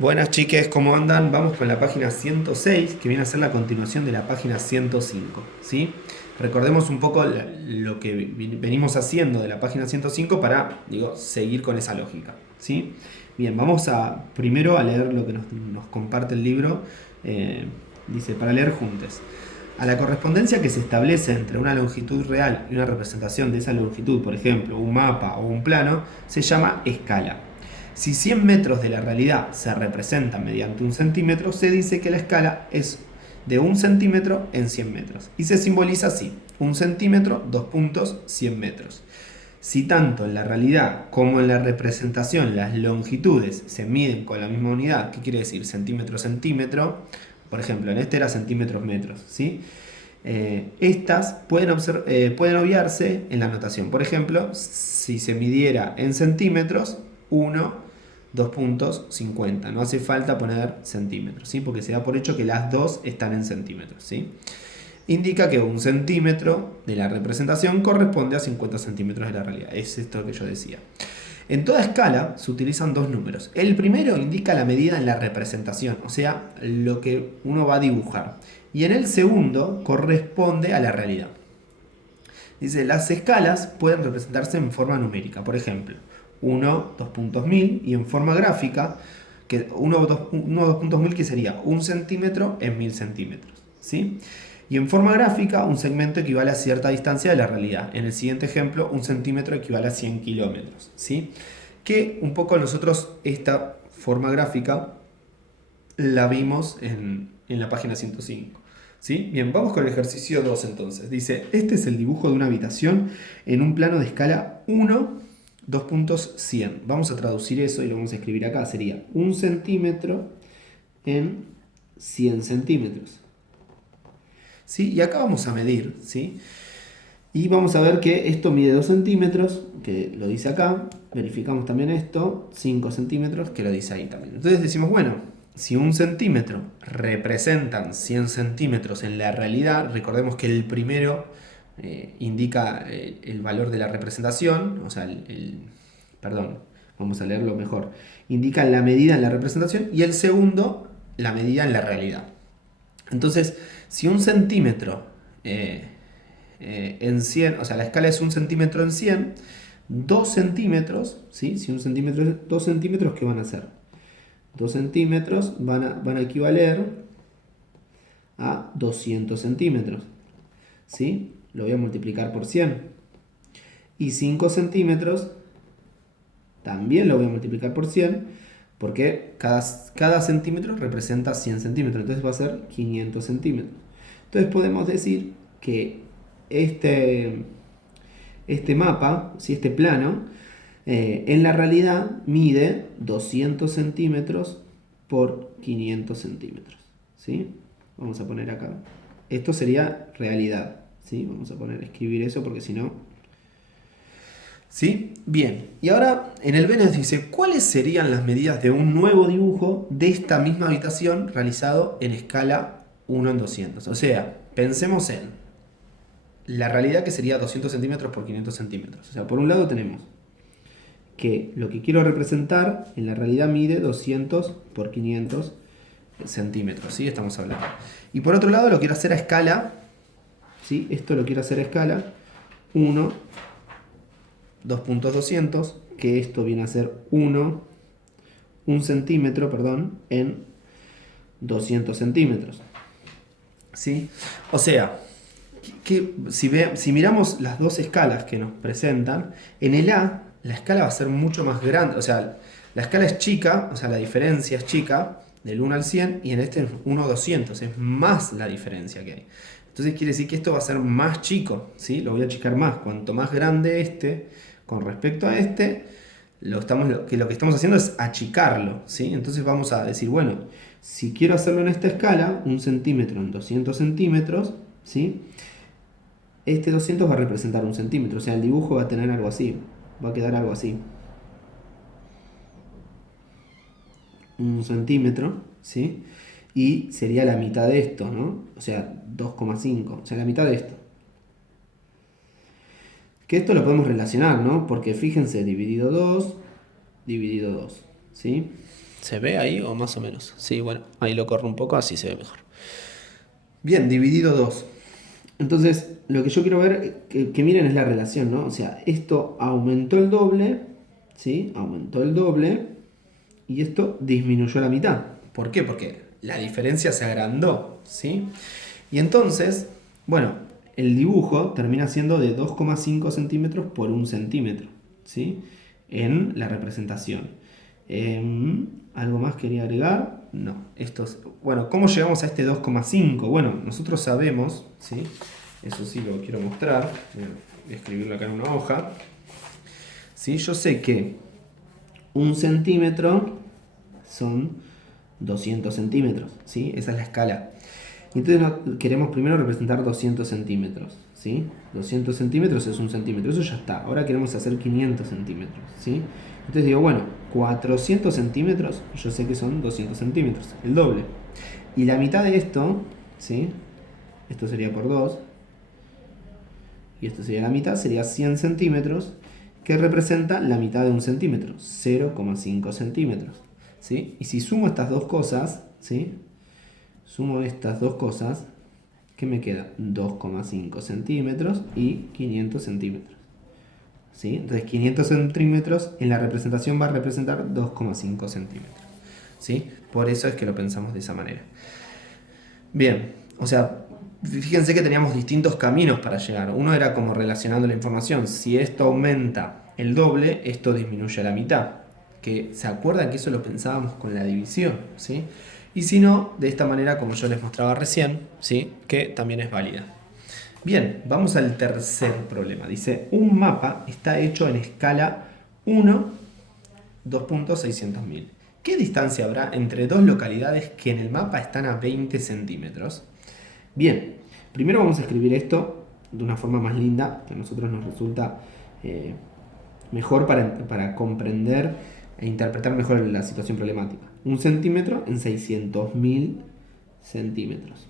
Buenas chiques, ¿cómo andan? Vamos con la página 106, que viene a ser la continuación de la página 105, ¿sí? Recordemos un poco lo que venimos haciendo de la página 105 para, seguir con esa lógica, ¿sí? Bien, vamos primero a leer lo que nos comparte el libro. Dice, para leer juntos. A la correspondencia que se establece entre una longitud real y una representación de esa longitud, por ejemplo, un mapa o un plano, se llama escala. Si 100 metros de la realidad se representan mediante un centímetro, se dice que la escala es de 1 centímetro en 100 metros. Y se simboliza así: 1 centímetro, 2 puntos, 100 metros. Si tanto en la realidad como en la representación las longitudes se miden con la misma unidad, ¿qué quiere decir? Centímetro, centímetro. Por ejemplo, en este era centímetros, metros, ¿sí? Estas pueden obviarse en la notación. Por ejemplo, si se midiera en centímetros, 1, 2 puntos, 50. No hace falta poner centímetros, ¿sí? Porque se da por hecho que las dos están en centímetros, ¿sí? Indica que 1 centímetro de la representación corresponde a 50 centímetros de la realidad. Es esto que yo decía. En toda escala se utilizan dos números. El primero indica la medida en la representación, o sea, lo que uno va a dibujar. Y en el segundo corresponde a la realidad. Dice, las escalas pueden representarse en forma numérica. Por ejemplo, 1, 2 puntos 1000, y en forma gráfica, 1, 2 puntos 1000, que sería 1 centímetro en 1000 centímetros, ¿sí? Y en forma gráfica, un segmento equivale a cierta distancia de la realidad. En el siguiente ejemplo, 1 centímetro equivale a 100 kilómetros, ¿sí? Que un poco nosotros esta forma gráfica la vimos en la página 105. ¿Sí? Bien, vamos con el ejercicio 2 entonces. Dice, este es el dibujo de una habitación en un plano de escala 1, 2 puntos 100. Vamos a traducir eso y lo vamos a escribir acá. Sería 1 centímetro en 100 centímetros. ¿Sí? Y acá vamos a medir, ¿sí? Y vamos a ver que esto mide 2 centímetros, que lo dice acá. Verificamos también esto, 5 centímetros, que lo dice ahí también. Entonces decimos, bueno, si 1 centímetro representan 100 centímetros en la realidad, recordemos que el primero indica el valor de la representación, o sea, perdón, vamos a leerlo mejor. Indica la medida en la representación y el segundo, la medida en la realidad. Entonces, si 1 centímetro en 100, o sea, la escala es 1 centímetro en 100, 2 centímetros, ¿sí? Si 1 centímetro es 2 centímetros, ¿qué van a hacer? 2 centímetros van a equivaler a 200 centímetros, ¿sí? Lo voy a multiplicar por 100. Y 5 centímetros también lo voy a multiplicar por 100, porque cada centímetro representa 100 centímetros, entonces va a ser 500 centímetros. Entonces podemos decir que este mapa, ¿sí? Este plano, en la realidad mide 200 centímetros por 500 centímetros, ¿sí? Vamos a poner acá. Esto sería realidad, ¿sí? Vamos a escribir eso porque si no... ¿Sí? Bien. Y ahora en el B nos dice, ¿cuáles serían las medidas de un nuevo dibujo de esta misma habitación realizado en escala 1 en 200? O sea, pensemos en la realidad, que sería 200 centímetros por 500 centímetros. O sea, por un lado tenemos que lo que quiero representar en la realidad mide 200 por 500 centímetros, ¿sí? Estamos hablando. Y por otro lado lo quiero hacer a escala, ¿sí? Esto lo quiero hacer a escala 1, 2 puntos 200, que esto viene a ser 1 centímetro, perdón, en 200 centímetros, ¿sí? O sea, que si miramos las dos escalas que nos presentan, en el A la escala va a ser mucho más grande, o sea, la escala es chica, o sea, la diferencia es chica, del 1 al 100, y en este es 1 a 200, es más la diferencia que hay. Entonces quiere decir que esto va a ser más chico, ¿sí? Lo voy a achicar más. Cuanto más grande este con respecto a este, lo que estamos haciendo es achicarlo, ¿sí? Entonces vamos a decir, bueno, si quiero hacerlo en esta escala, 1 centímetro en 200 centímetros, ¿sí? Este 200 va a representar 1 centímetro, o sea, el dibujo va a tener algo así, va a quedar algo así. 1 centímetro, ¿sí? Y sería la mitad de esto, ¿no? O sea, 2,5, o sea, la mitad de esto. Que esto lo podemos relacionar, ¿no? Porque fíjense, dividido 2, ¿sí? ¿Se ve ahí o más o menos? Sí, bueno, ahí lo corro un poco, así se ve mejor. Bien, dividido 2. Entonces, lo que yo quiero ver, que miren es la relación, ¿no? O sea, esto aumentó el doble, ¿sí? Aumentó el doble y esto disminuyó a la mitad. ¿Por qué? Porque la diferencia se agrandó, ¿sí? Y entonces, bueno, el dibujo termina siendo de 2,5 centímetros por 1 centímetro, ¿sí? En la representación. ¿Algo más quería agregar? No. Bueno, ¿cómo llegamos a este 2,5? Bueno, nosotros sabemos, ¿sí? Eso sí lo quiero mostrar. Voy a escribirlo acá en una hoja. ¿Sí? Yo sé que 1 centímetro son 200 centímetros, ¿sí? Esa es la escala. Y entonces queremos primero representar 200 centímetros, ¿sí? 200 centímetros es 1 centímetro, eso ya está. Ahora queremos hacer 500 centímetros, ¿sí? Entonces digo, bueno, 400 centímetros, yo sé que son 200 centímetros, el doble. Y la mitad de esto, ¿sí? Esto sería por 2. Y esto sería la mitad, sería 100 centímetros, que representa la mitad de 1 centímetro, 0,5 centímetros, ¿sí? Y si sumo estas dos cosas, ¿sí? Sumo estas dos cosas, ¿qué me queda? 2,5 centímetros y 500 centímetros. ¿Sí? Entonces 500 centímetros en la representación va a representar 2,5 centímetros. ¿Sí? Por eso es que lo pensamos de esa manera. Bien, o sea, fíjense que teníamos distintos caminos para llegar. Uno era como relacionando la información. Si esto aumenta el doble, esto disminuye a la mitad. Que se acuerdan que eso lo pensábamos con la división, ¿sí? Y si no, de esta manera, como yo les mostraba recién, ¿sí? Que también es válida. Bien, vamos al tercer problema. Dice, un mapa está hecho en escala 1, 2.600.000. ¿Qué distancia habrá entre dos localidades que en el mapa están a 20 centímetros? Bien, primero vamos a escribir esto de una forma más linda, que a nosotros nos resulta mejor para comprender e interpretar mejor la situación problemática. 1 centímetro en 600.000 centímetros.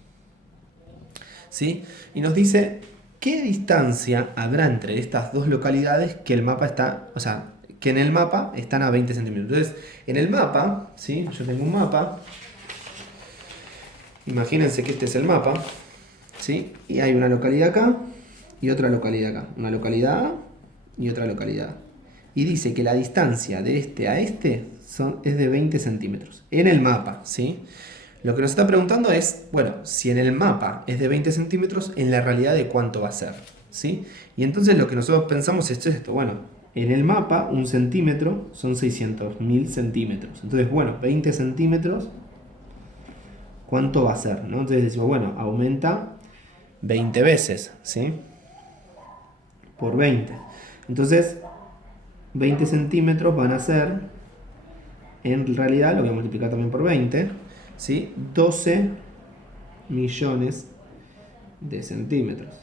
¿Sí? Y nos dice qué distancia habrá entre estas dos localidades que el mapa está, o sea, que en el mapa están a 20 centímetros. Entonces, en el mapa, ¿sí? Yo tengo un mapa. Imagínense que este es el mapa, ¿sí? Y hay una localidad acá y otra localidad acá. Una localidad A y otra localidad A. Y dice que la distancia de este a este es de 20 centímetros. En el mapa, ¿sí? Lo que nos está preguntando es, bueno, si en el mapa es de 20 centímetros, en la realidad de cuánto va a ser, ¿sí? Y entonces lo que nosotros pensamos es esto, bueno, en el mapa 1 centímetro son 600.000 centímetros. Entonces, bueno, 20 centímetros, ¿cuánto va a ser? ¿No? Entonces decimos, bueno, aumenta 20 veces, ¿sí? Por 20. Entonces, 20 centímetros van a ser, en realidad, lo voy a multiplicar también por 20, ¿sí? 12 millones de centímetros.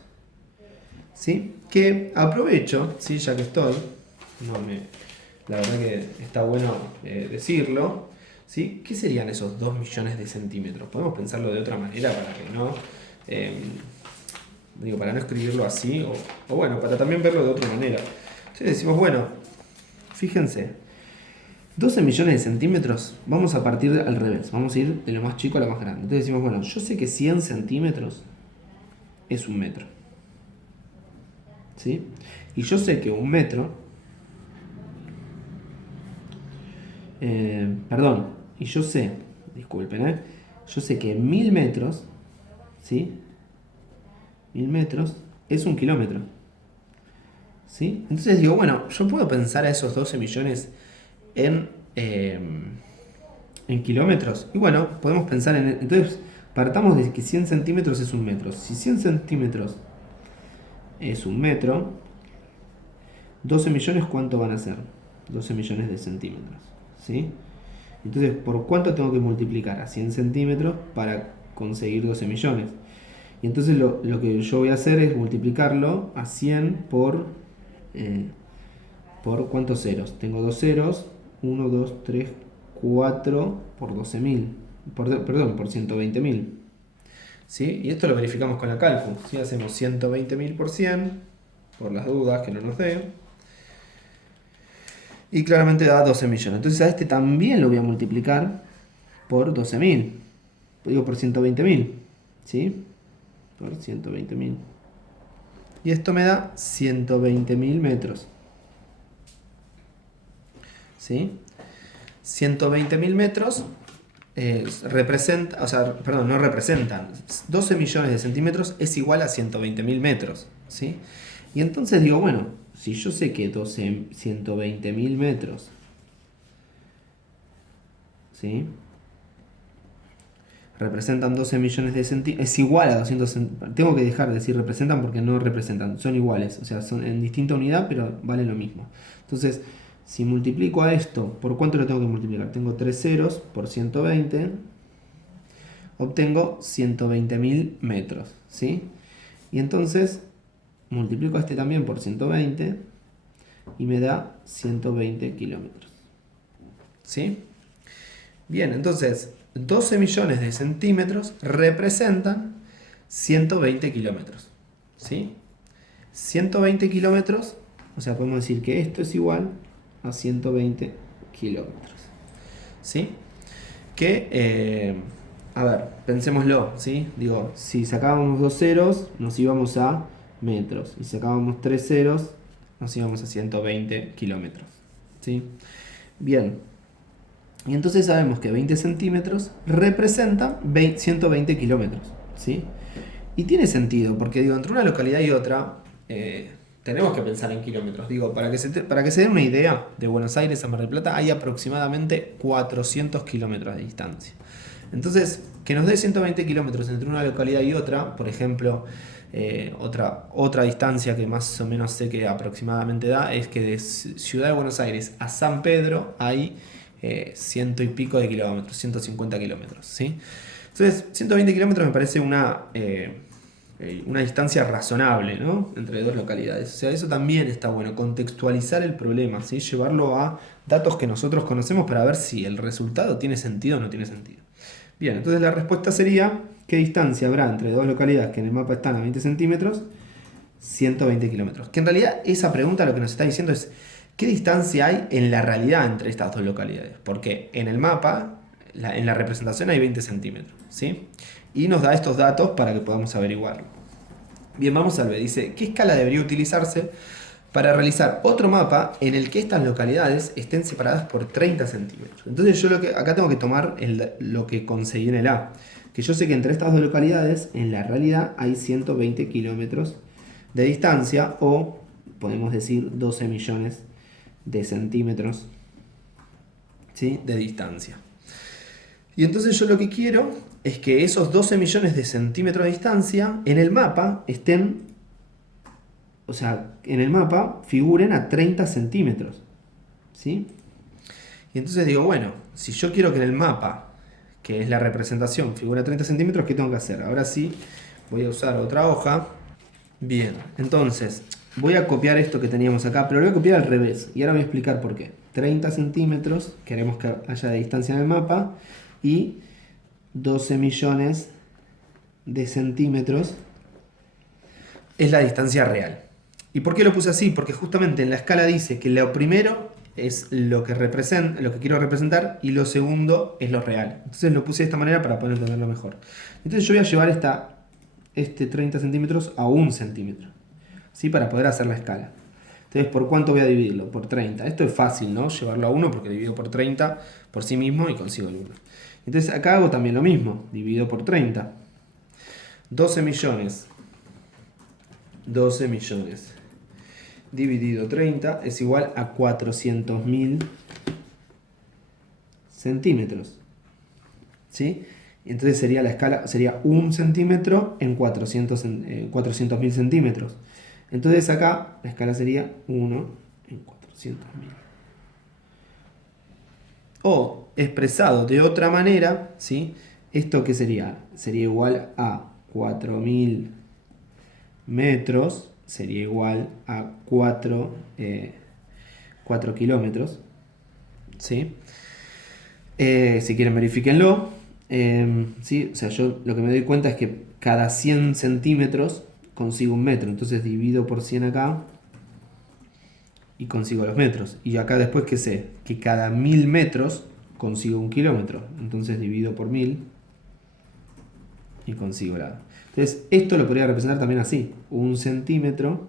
¿Sí? Que aprovecho, ¿sí? Ya que estoy, la verdad que está bueno decirlo, ¿sí? ¿Qué serían esos 2 millones de centímetros? Podemos pensarlo de otra manera para que no, para no escribirlo así, o bueno, para también verlo de otra manera. Entonces decimos, bueno, fíjense, 12 millones de centímetros, vamos a partir al revés, vamos a ir de lo más chico a lo más grande. Entonces decimos, bueno, yo sé que 100 centímetros es 1 metro. ¿Sí? Y yo sé que 1 metro, y yo sé, disculpen, yo sé que 1000 metros, ¿sí? 1000 metros es 1 kilómetro. ¿Sí? Entonces digo, bueno, yo puedo pensar a esos 12 millones en kilómetros. Y bueno, podemos pensar en... Entonces, partamos de que 100 centímetros es 1 metro. Si 100 centímetros es 1 metro, 12 millones, ¿cuánto van a ser? 12 millones de centímetros. ¿Sí? Entonces, ¿por cuánto tengo que multiplicar a 100 centímetros para conseguir 12 millones? Y entonces lo que yo voy a hacer es multiplicarlo a 100 por ¿cuántos ceros? Tengo 2 ceros, 1, 2, 3, 4 por 12.000. Perdón, por 120.000. ¿Sí? Y esto lo verificamos con la cálculo. ¿Sí? Hacemos 120.000 por 100, por las dudas que no nos dé. Y claramente da 12 millones. Entonces a este también lo voy a multiplicar por 12.000. Digo por 120.000. ¿Sí? Por 120.000. Y esto me da 120.000 metros. ¿Sí? 120.000 metros representa, o sea, perdón, no representan. 12 millones de centímetros es igual a 120.000 metros. ¿Sí? Y entonces digo, bueno, si yo sé que 120.000 metros, ¿sí?, representan 12 millones de centímetros, es igual a 200 centímetros. Tengo que dejar de decir representan porque no representan, son iguales, o sea, son en distinta unidad, pero valen lo mismo. Entonces, si multiplico a esto, ¿por cuánto lo tengo que multiplicar? Tengo 3 ceros por 120, obtengo 120.000 metros, ¿sí? Y entonces, multiplico a este también por 120 y me da 120 kilómetros, ¿sí? Bien, entonces 12 millones de centímetros representan 120 kilómetros. ¿Sí? 120 kilómetros, o sea, podemos decir que esto es igual a 120 kilómetros. ¿Sí? Que, a ver, pensémoslo, ¿sí? Digo, si sacábamos 2 ceros, nos íbamos a metros. Y si sacábamos 3 ceros, nos íbamos a 120 kilómetros. ¿Sí? Bien. Y entonces sabemos que 20 centímetros representan 120 kilómetros. ¿Sí? Y tiene sentido, porque digo, entre una localidad y otra, tenemos que pensar en kilómetros. Digo, para que se den una idea, de Buenos Aires a Mar del Plata hay aproximadamente 400 kilómetros de distancia. Entonces, que nos dé 120 kilómetros entre una localidad y otra, por ejemplo, otra distancia que más o menos sé que aproximadamente da, es que de Ciudad de Buenos Aires a San Pedro hay ciento y pico de kilómetros, 150 kilómetros, ¿sí? Entonces, 120 kilómetros me parece una distancia razonable, ¿no?, entre dos localidades. O sea, eso también está bueno, contextualizar el problema, ¿sí?, llevarlo a datos que nosotros conocemos para ver si el resultado tiene sentido o no tiene sentido. Bien, entonces la respuesta sería, ¿qué distancia habrá entre dos localidades que en el mapa están a 20 centímetros? 120 kilómetros. Que en realidad esa pregunta lo que nos está diciendo es, ¿qué distancia hay en la realidad entre estas dos localidades? Porque en el mapa, en la representación hay 20 centímetros, ¿sí? Y nos da estos datos para que podamos averiguarlo. Bien, vamos a ver, dice, ¿qué escala debería utilizarse para realizar otro mapa en el que estas localidades estén separadas por 30 centímetros? Entonces yo acá tengo que tomar lo que conseguí en el A, que yo sé que entre estas dos localidades en la realidad hay 120 kilómetros de distancia, o podemos decir 12 millones de centímetros, ¿sí?, de distancia. Y entonces yo lo que quiero es que esos 12 millones de centímetros de distancia en el mapa estén, o sea, en el mapa figuren a 30 centímetros, ¿sí? Y entonces digo, bueno, si yo quiero que en el mapa, que es la representación, figure a 30 centímetros, ¿qué tengo que hacer? Ahora sí, voy a usar otra hoja. Bien, entonces voy a copiar esto que teníamos acá, pero lo voy a copiar al revés. Y ahora voy a explicar por qué. 30 centímetros, queremos que haya de distancia en el mapa, y 12 millones de centímetros es la distancia real. ¿Y por qué lo puse así? Porque justamente en la escala dice que lo primero es lo que quiero representar, y lo segundo es lo real. Entonces lo puse de esta manera para poder entenderlo mejor. Entonces yo voy a llevar este 30 centímetros a 1 centímetro, ¿sí?, para poder hacer la escala. Entonces, ¿por cuánto voy a dividirlo? Por 30. Esto es fácil, ¿no?, llevarlo a 1 porque divido por 30 por sí mismo y consigo el 1. Entonces acá hago también lo mismo, divido por 30. 12 millones dividido 30 es igual a 400.000 centímetros, ¿sí? Entonces sería la escala, sería 1 centímetro en 400.000 centímetros. Entonces acá la escala sería 1 en 400.000. O expresado de otra manera, ¿sí?, ¿esto qué sería? Sería igual a 4.000 metros, sería igual a 4 kilómetros, ¿sí? Si quieren verifíquenlo. ¿Sí? O sea, yo lo que me doy cuenta es que cada 100 centímetros consigo un metro. Entonces divido por 100 acá y consigo los metros. Y acá después que sé que cada 1000 metros consigo 1 kilómetro. Entonces divido por 1000 y consigo la. Entonces esto lo podría representar también así. 1 centímetro,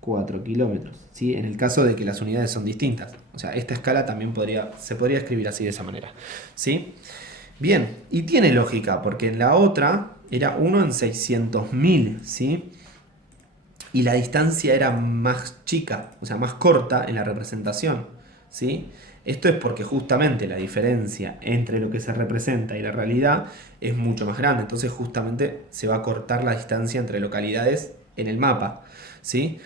4 kilómetros. ¿Sí? En el caso de que las unidades son distintas. O sea, esta escala también se podría escribir así de esa manera. ¿Sí? Bien, y tiene lógica, porque en la otra era 1 en 600.000, ¿sí? Y la distancia era más chica, o sea, más corta en la representación, ¿sí? Esto es porque justamente la diferencia entre lo que se representa y la realidad es mucho más grande, entonces justamente se va a cortar la distancia entre localidades en el mapa, ¿sí?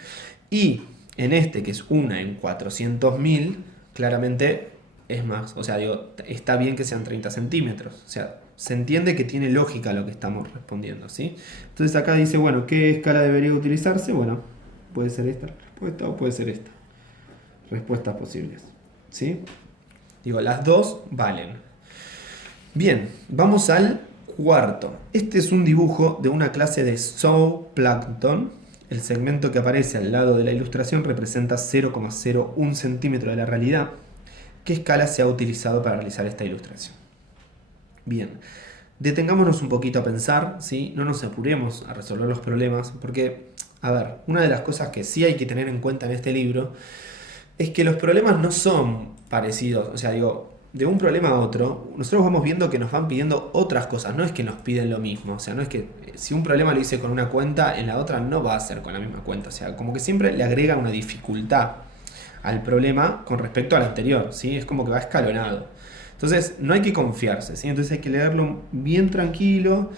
Y en este, que es 1 en 400.000, claramente es más, o sea, digo, está bien que sean 30 centímetros, o sea, se entiende que tiene lógica lo que estamos respondiendo, ¿sí? Entonces acá dice, bueno, ¿qué escala debería utilizarse? Bueno, puede ser esta respuesta o puede ser esta. Respuestas posibles, ¿sí? Digo, las dos valen. Bien, vamos al cuarto. Este es un dibujo de una clase de zooplancton. El segmento que aparece al lado de la ilustración representa 0,01 centímetro de la realidad. ¿Qué escala se ha utilizado para realizar esta ilustración? Bien, detengámonos un poquito a pensar, ¿sí? No nos apuremos a resolver los problemas, porque, a ver, una de las cosas que sí hay que tener en cuenta en este libro es que los problemas no son parecidos, o sea, digo, de un problema a otro, nosotros vamos viendo que nos van pidiendo otras cosas, no es que nos piden lo mismo, o sea, no es que si un problema lo hice con una cuenta, en la otra no va a ser con la misma cuenta, o sea, como que siempre le agrega una dificultad al problema con respecto al anterior, ¿sí? Es como que va escalonado. Entonces, no hay que confiarse, ¿sí? Entonces hay que leerlo bien tranquilo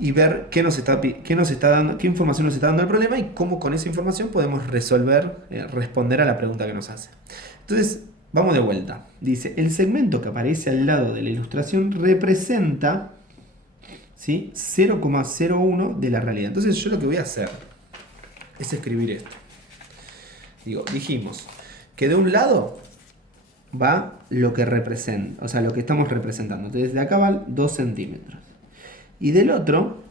y ver qué nos está dando, qué información nos está dando el problema y cómo con esa información podemos responder a la pregunta que nos hace. Entonces, vamos de vuelta. Dice, el segmento que aparece al lado de la ilustración representa, ¿sí?, 0,01 de la realidad. Entonces, yo lo que voy a hacer es escribir esto. Dijimos que de un lado va lo que representa, o sea, lo que estamos representando. Entonces, de acá van 2 centímetros. Y del otro,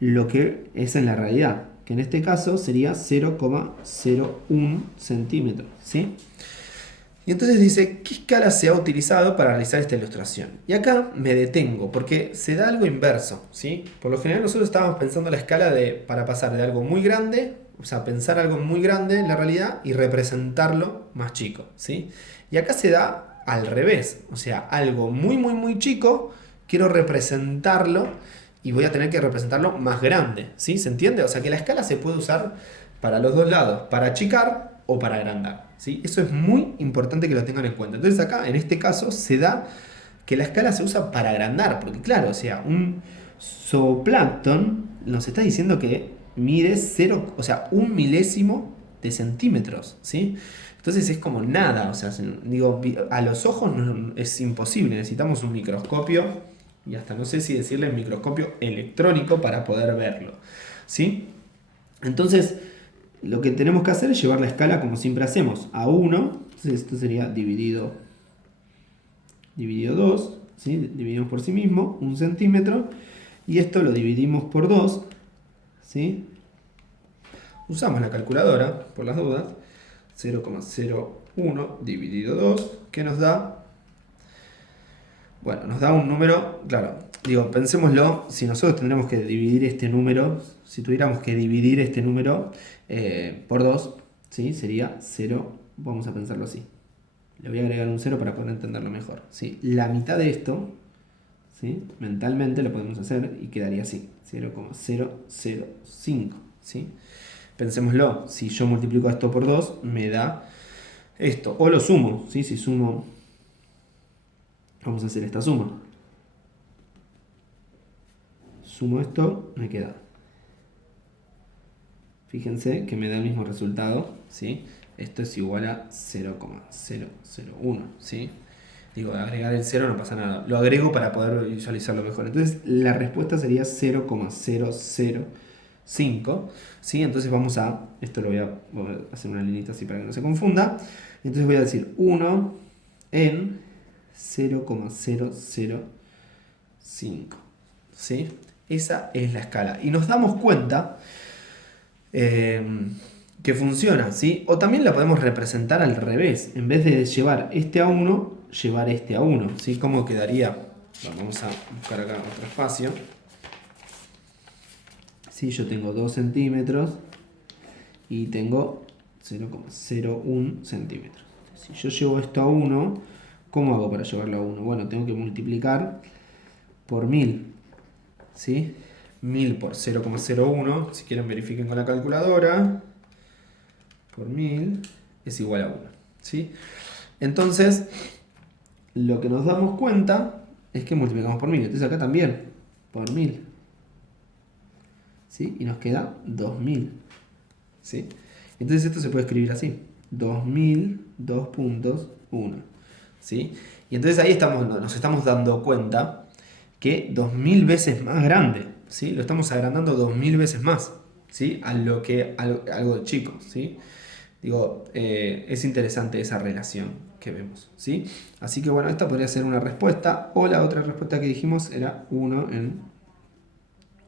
lo que es en la realidad, que en este caso sería 0,01 centímetros, ¿sí? Y entonces dice, ¿qué escala se ha utilizado para realizar esta ilustración? Y acá me detengo, porque se da algo inverso, ¿sí? Por lo general nosotros estábamos pensando la escala para pasar de algo muy grande, o sea, pensar algo muy grande en la realidad y representarlo más chico, ¿sí? Y acá se da al revés, o sea, algo muy, muy, muy chico, quiero representarlo y voy a tener que representarlo más grande, ¿sí? ¿Se entiende? O sea, que la escala se puede usar para los dos lados, para achicar o para agrandar, ¿sí? Eso es muy importante que lo tengan en cuenta. Entonces acá, en este caso, se da que la escala se usa para agrandar, porque claro, o sea, un zooplancton nos está diciendo que mide 0, o sea, 1 milésimo de centímetros, ¿sí? Entonces es como nada, o sea, digo, a los ojos es imposible, necesitamos un microscopio y hasta no sé si decirle microscopio electrónico para poder verlo, ¿sí? Entonces, lo que tenemos que hacer es llevar la escala como siempre hacemos, a 1, entonces esto sería dividido 2, ¿sí? Dividimos por sí mismo, 1 centímetro, y esto lo dividimos por 2, ¿sí? Usamos la calculadora, por las dudas, 0,01 dividido 2, que nos da, bueno, nos da un número, claro, pensémoslo, si nosotros tendremos que dividir este número, si tuviéramos que dividir este número por 2, ¿sí? Sería 0, vamos a pensarlo así. Le voy a agregar un 0 para poder entenderlo mejor, ¿sí? La mitad de esto, ¿sí?, mentalmente lo podemos hacer y quedaría así, 0,005, ¿sí? Pensémoslo, si yo multiplico esto por 2, me da esto, o lo sumo, ¿sí? Si sumo, vamos a hacer esta suma. Sumo esto, me queda. Fíjense que me da el mismo resultado, ¿sí? Esto es igual a 0,001, ¿sí? Agregar el 0 no pasa nada. Lo agrego para poder visualizarlo mejor. Entonces, la respuesta sería 0,005, ¿sí? Entonces esto lo voy a hacer una linita así para que no se confunda. Entonces voy a decir 1 en 0,005, ¿sí? Esa es la escala. Y nos damos cuenta que funciona, ¿sí? O también la podemos representar al revés. En vez de llevar este a 1, llevar este a 1, ¿sí? ¿Cómo quedaría? Bueno, vamos a buscar acá otro espacio. Sí, yo tengo 2 centímetros y tengo 0,01 centímetros. Si yo llevo esto a 1, ¿cómo hago para llevarlo a 1? Bueno, tengo que multiplicar por 1000, ¿sí? 1000 por 0,01, si quieren verifiquen con la calculadora, por 1000 es igual a 1, ¿sí? Entonces, lo que nos damos cuenta es que multiplicamos por 1000. Entonces acá también, por 1000, ¿sí? Y nos queda 2000, ¿sí? Entonces esto se puede escribir así: 2000, 2 puntos, 1, ¿sí? Y entonces ahí nos estamos dando cuenta que 2000 veces más grande, ¿sí? Lo estamos agrandando 2000 veces más, ¿sí? Algo chico, ¿sí? Digo, es interesante esa relación que vemos, ¿sí? Así que bueno, esta podría ser una respuesta, o la otra respuesta que dijimos era 1 en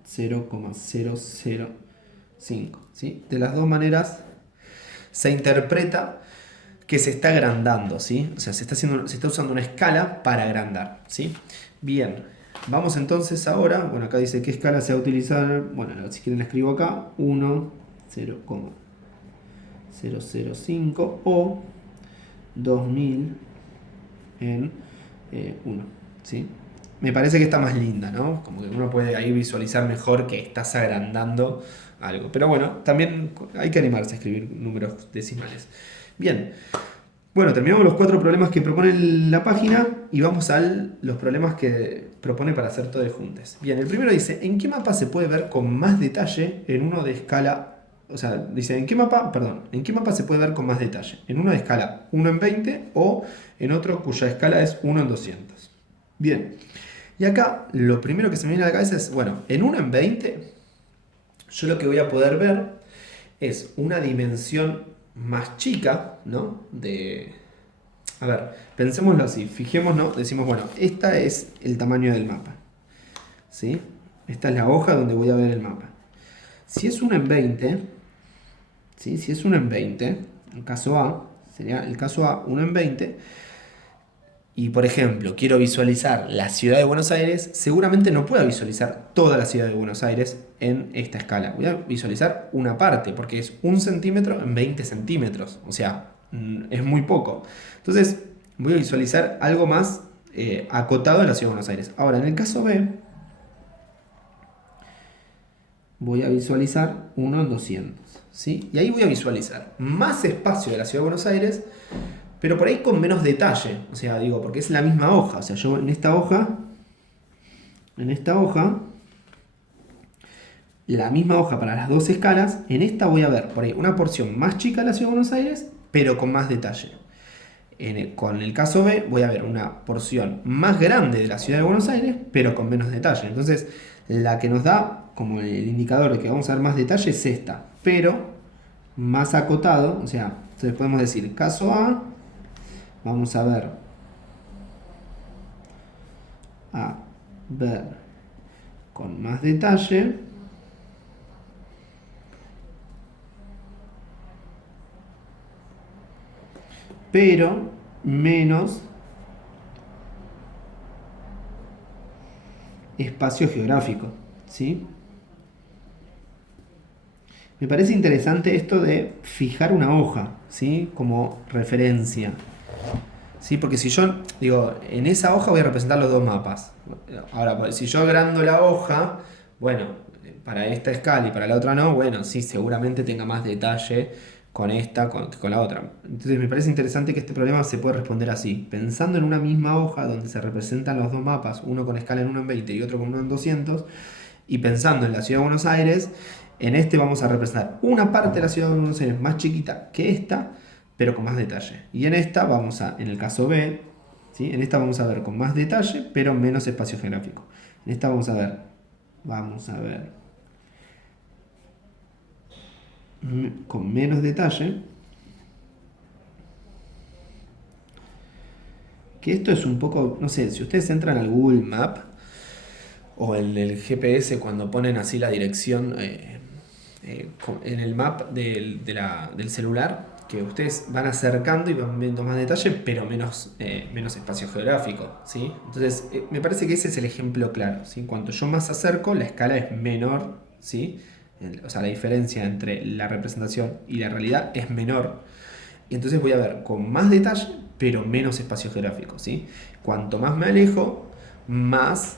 0,005, ¿sí? De las dos maneras se interpreta que se está agrandando, ¿sí? O sea, se está usando una escala para agrandar, ¿sí? Bien, vamos entonces ahora, bueno, acá dice qué escala se va a utilizar, bueno, si quieren la escribo acá, 1, 0,005 o 2000 en 1, ¿sí? Me parece que está más linda, ¿no? Como que uno puede ahí visualizar mejor que estás agrandando algo. Pero bueno, también hay que animarse a escribir números decimales. Bien, bueno, terminamos los 4 problemas que propone la página y vamos a los problemas que propone para hacer todo de juntes. Bien, el primero dice, ¿en qué mapa se puede ver con más detalle en uno de escala? O sea, dice, ¿en qué mapa se puede ver con más detalle? En uno de escala 1 en 20 o en otro cuya escala es 1 en 200. Bien, y acá lo primero que se me viene a la cabeza es, bueno, en 1 en 20 yo lo que voy a poder ver es una dimensión más chica, ¿no? A ver, pensémoslo así, fijémonos, decimos, bueno, esta es el tamaño del mapa, ¿sí? Esta es la hoja donde voy a ver el mapa. Si es 1 en 20, ¿sí? Si es 1 en 20, el caso A, sería el caso A 1 en 20, y por ejemplo, quiero visualizar la ciudad de Buenos Aires, seguramente no pueda visualizar toda la ciudad de Buenos Aires en esta escala. Voy a visualizar una parte, porque es 1 centímetro en 20 centímetros, o sea, es muy poco. Entonces, voy a visualizar algo más acotado de la ciudad de Buenos Aires. Ahora, en el caso B, voy a visualizar 1 en 200, ¿sí? Y ahí voy a visualizar más espacio de la ciudad de Buenos Aires, pero por ahí con menos detalle. O sea, digo, porque es la misma hoja. O sea, yo en esta hoja, la misma hoja para las dos escalas, en esta voy a ver por ahí una porción más chica de la ciudad de Buenos Aires, pero con más detalle. Con el caso B voy a ver una porción más grande de la ciudad de Buenos Aires, pero con menos detalle. Entonces, la que nos da como el indicador de que vamos a ver más detalle es esta, pero más acotado. O sea, entonces podemos decir, caso A, vamos a ver con más detalle, pero menos espacio geográfico, ¿sí? Me parece interesante esto de fijar una hoja, ¿sí? Como referencia, ¿sí? Porque si yo, digo, en esa hoja voy a representar los dos mapas. Ahora, si yo agrando la hoja, bueno, para esta escala y para la otra no, bueno, sí, seguramente tenga más detalle con esta con la otra. Entonces me parece interesante que este problema se puede responder así, pensando en una misma hoja donde se representan los dos mapas, uno con escala en 1 en 20 y otro con 1 en 200, y pensando en la ciudad de Buenos Aires, en este vamos a representar una parte de la ciudad de Buenos Aires más chiquita que esta, pero con más detalle. Y en esta en el caso B, ¿sí? En esta vamos a ver con más detalle, pero menos espacio geográfico. En esta vamos a ver con menos detalle, que esto es un poco, no sé, si ustedes entran al Google Map o en el GPS cuando ponen así la dirección en el map del celular, que ustedes van acercando y van viendo más detalle, pero menos espacio geográfico, ¿sí? Entonces, me parece que ese es el ejemplo claro, ¿sí? Cuanto yo más acerco, la escala es menor, ¿sí? O sea, la diferencia entre la representación y la realidad es menor. Y entonces voy a ver con más detalle, pero menos espacio geográfico, ¿sí? Cuanto más me alejo, menos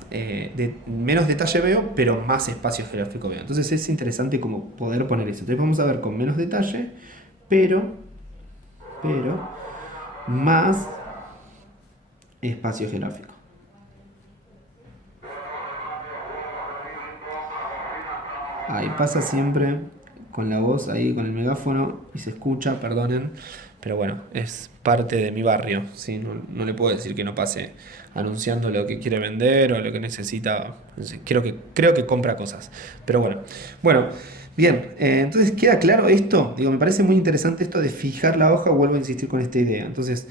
detalle veo, pero más espacio geográfico veo. Entonces es interesante como poder poner eso. Entonces vamos a ver con menos detalle, pero más espacio geográfico. Ahí pasa siempre con la voz ahí, con el megáfono, y se escucha, perdonen, pero bueno, es parte de mi barrio, ¿sí? No le puedo decir que no pase anunciando lo que quiere vender o lo que necesita. No sé, creo que compra cosas. Pero bueno, bien, entonces queda claro esto. Digo, me parece muy interesante esto de fijar la hoja, vuelvo a insistir con esta idea. Entonces,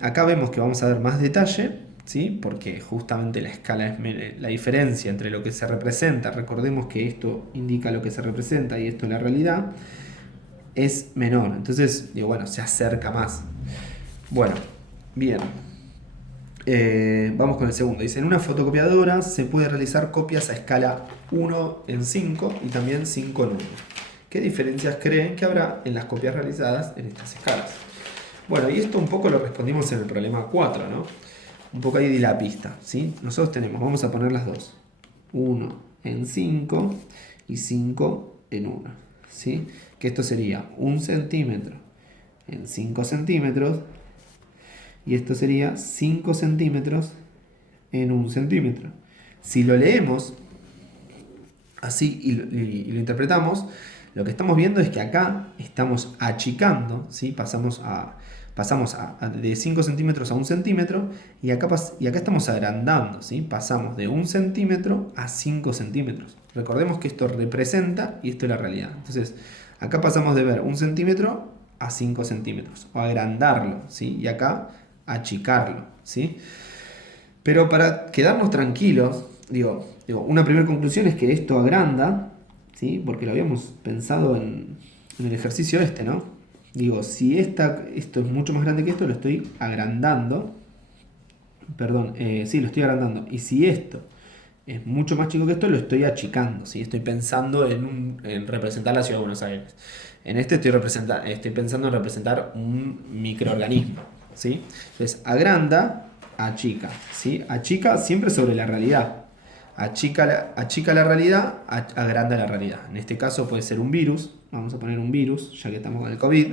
acá vemos que vamos a ver más detalle, ¿sí? Porque justamente la escala es la diferencia entre lo que se representa. Recordemos que esto indica lo que se representa y esto la realidad es menor. Entonces, digo, bueno, se acerca más. Bueno, bien. Vamos con el segundo. Dice, en una fotocopiadora se puede realizar copias a escala 1:5 y también 5:1. ¿Qué diferencias creen que habrá en las copias realizadas en estas escalas? Bueno, y esto un poco lo respondimos en el problema 4, ¿no? Un poco ahí di la pista, ¿sí? Nosotros tenemos, vamos a poner las dos. 1:5 y 5:1, ¿sí? Que esto sería 1 centímetro en 5 centímetros y esto sería 5 centímetros en 1 centímetro. Si lo leemos así y lo interpretamos, lo que estamos viendo es que acá estamos achicando, ¿sí? Pasamos de 5 centímetros a 1 centímetro y acá estamos agrandando, ¿sí? Pasamos de 1 centímetro a 5 centímetros. Recordemos que esto representa y esto es la realidad. Entonces, acá pasamos de ver 1 centímetro a 5 centímetros, o agrandarlo, ¿sí? Y acá achicarlo, ¿sí? Pero para quedarnos tranquilos, una primera conclusión es que esto agranda, ¿sí? Porque lo habíamos pensado en el ejercicio este, ¿no? Digo, si esto es mucho más grande que esto, lo estoy agrandando. Perdón, sí, lo estoy agrandando. Y si esto es mucho más chico que esto, lo estoy achicando, ¿sí? Estoy pensando en representar la ciudad de Buenos Aires. En este estoy pensando en representar un microorganismo, ¿sí? Entonces, agranda, achica, ¿sí? Achica siempre sobre la realidad. Achica la realidad, agranda la realidad. En este caso puede ser un virus. Vamos a poner un virus, ya que estamos con el COVID.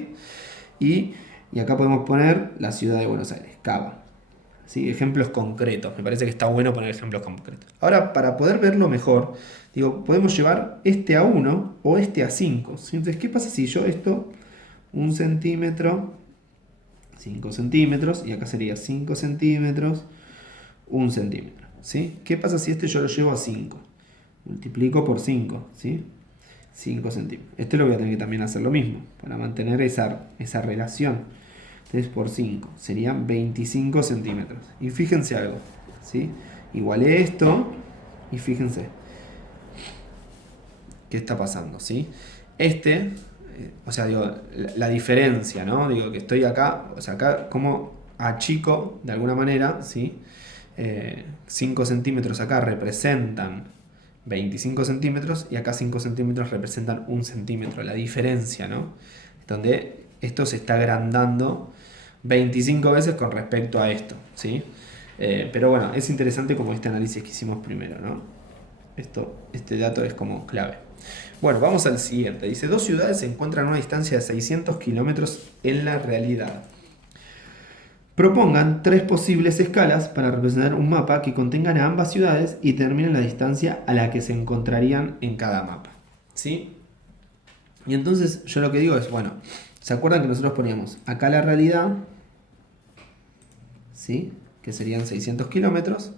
Y acá podemos poner la ciudad de Buenos Aires, Cava. ¿Sí? Ejemplos concretos. Me parece que está bueno poner ejemplos concretos. Ahora, para poder verlo mejor, podemos llevar este a 1 o este a 5. ¿Sí? Entonces, ¿qué pasa si yo esto, 1 centímetro, 5 centímetros, y acá sería 5 centímetros, 1 centímetro? ¿Sí? ¿Qué pasa si este yo lo llevo a 5? Multiplico por 5, ¿sí? 5 centímetros. Este lo voy a tener que también hacer lo mismo, para mantener esa relación. Entonces por 5 serían 25 centímetros. Y fíjense algo, ¿sí? Igualé esto y fíjense qué está pasando, ¿sí? O sea, la diferencia, ¿no? Digo que estoy acá, o sea, acá como achico de alguna manera, ¿sí? 5 centímetros acá representan 25 centímetros y acá 5 centímetros representan 1 centímetro. La diferencia, ¿no? Donde esto se está agrandando 25 veces con respecto a esto, ¿sí? Pero bueno, es interesante como este análisis que hicimos primero, ¿no? Este dato es como clave. Bueno, vamos al siguiente. Dice, dos ciudades se encuentran a una distancia de 600 kilómetros en la realidad. Propongan tres posibles escalas para representar un mapa que contengan a ambas ciudades y determinen la distancia a la que se encontrarían en cada mapa, ¿sí? Y entonces yo lo que digo es, bueno, ¿se acuerdan que nosotros poníamos acá la realidad? ¿Sí? Que serían 600 kilómetros.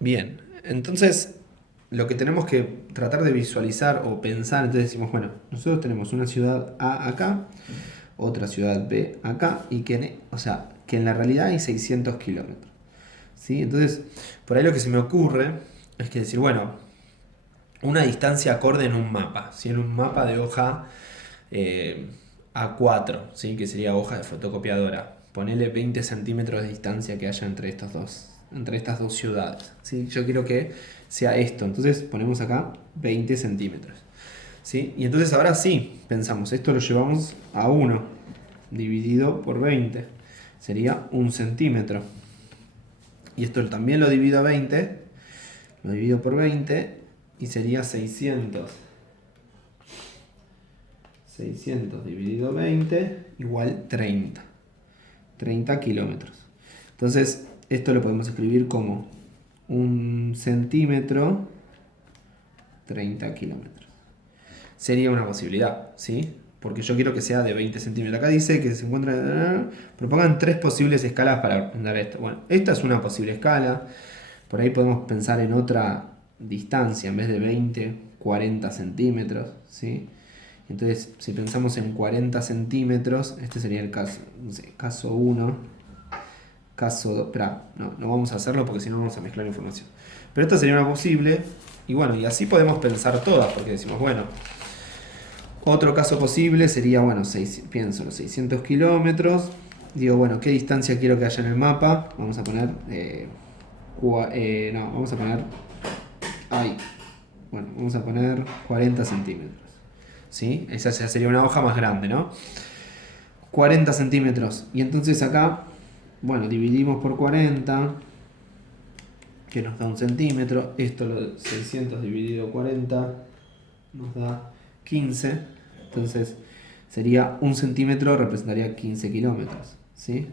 Bien, entonces lo que tenemos que tratar de visualizar o pensar, entonces decimos, bueno, nosotros tenemos una ciudad A acá, otra ciudad B acá, y que en la realidad hay 600 kilómetros. ¿Sí? Entonces, por ahí lo que se me ocurre es que decir, bueno, una distancia acorde en un mapa, ¿sí? En un mapa de hoja A4, ¿sí? Que sería hoja de fotocopiadora. Ponele 20 centímetros de distancia que haya entre estas dos ciudades, ¿sí? Yo quiero que sea esto, entonces ponemos acá 20 centímetros. ¿Sí? Y entonces ahora sí, pensamos, esto lo llevamos a 1 dividido por 20, sería 1 centímetro. Y esto también lo divido a 20, lo divido por 20 y sería 600. 600 dividido 20 igual 30. 30 kilómetros. Entonces, esto lo podemos escribir como 1 centímetro, 30 kilómetros. Sería una posibilidad, ¿sí? Porque yo quiero que sea de 20 centímetros. Acá dice que se encuentran... Propongan 3 posibles escalas para aprender esto. Bueno, esta es una posible escala. Por ahí podemos pensar en otra distancia. En vez de 20, 40 centímetros, ¿sí? Entonces, si pensamos en 40 centímetros, este sería el caso, no sé, caso 1. Caso 2, espera, no vamos a hacerlo porque si no vamos a mezclar información. Pero esta sería una posible. Y bueno, y así podemos pensar todas, porque decimos, bueno, otro caso posible sería, bueno, pienso los 600 kilómetros. Digo, bueno, ¿qué distancia quiero que haya en el mapa? Vamos a poner, vamos a poner, vamos a poner 40 centímetros. ¿Sí? Esa ya sería una hoja más grande, ¿no? 40 centímetros. Y entonces acá, bueno, dividimos por 40, que nos da 1 centímetro. Esto, lo 600 dividido 40, nos da 15. Entonces sería 1 centímetro representaría 15 kilómetros, ¿sí?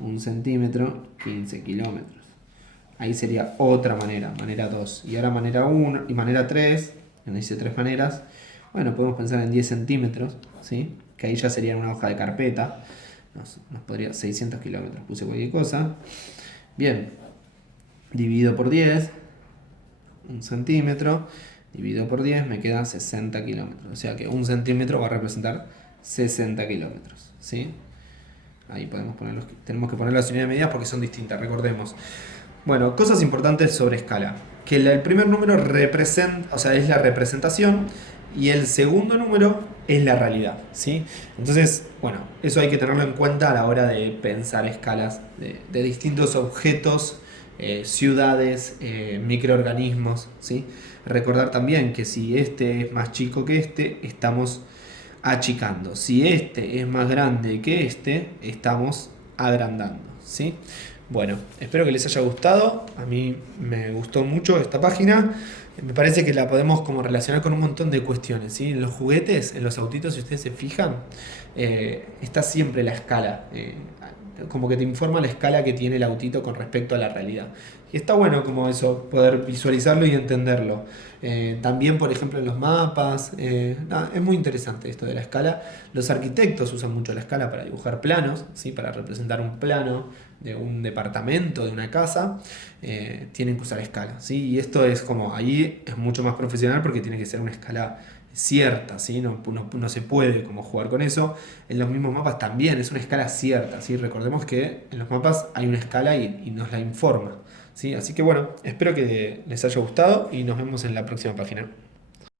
1 centímetro, 15 kilómetros. Ahí sería otra manera, manera 2. Y ahora manera 1 y manera 3, nos dice 3 maneras. Bueno, podemos pensar en 10 centímetros, ¿sí? Que ahí ya sería una hoja de carpeta. Nos podría 600 kilómetros, puse cualquier cosa. Bien, dividido por 10, 1 centímetro, dividido por 10 me queda 60 kilómetros. O sea que 1 centímetro va a representar 60 kilómetros, ¿sí? Ahí tenemos que poner las unidades de medida porque son distintas, recordemos. Bueno, cosas importantes sobre escala. Que el primer número representa, o sea, es la representación y el segundo número es la realidad, ¿sí? Entonces, bueno, eso hay que tenerlo en cuenta a la hora de pensar escalas de distintos objetos, ciudades, microorganismos, ¿sí? Recordar también que si este es más chico que este, estamos achicando. Si este es más grande que este, estamos agrandando, ¿sí? Bueno, espero que les haya gustado. A mí me gustó mucho esta página. Me parece que la podemos como relacionar con un montón de cuestiones, ¿sí? En los juguetes, en los autitos, si ustedes se fijan, está siempre la escala. Como que te informa la escala que tiene el autito con respecto a la realidad. Y está bueno como eso, poder visualizarlo y entenderlo. También, por ejemplo, en los mapas. Es muy interesante esto de la escala. Los arquitectos usan mucho la escala para dibujar planos, ¿sí? Para representar un plano de un departamento, de una casa. Tienen que usar escala, ¿sí? Y esto es como, ahí es mucho más profesional porque tiene que ser una escala cierta, ¿sí? No se puede como jugar con eso. En los mismos mapas también es una escala cierta, ¿sí? Recordemos que en los mapas hay una escala y nos la informa, ¿sí? Así que bueno, espero que les haya gustado y nos vemos en la próxima página.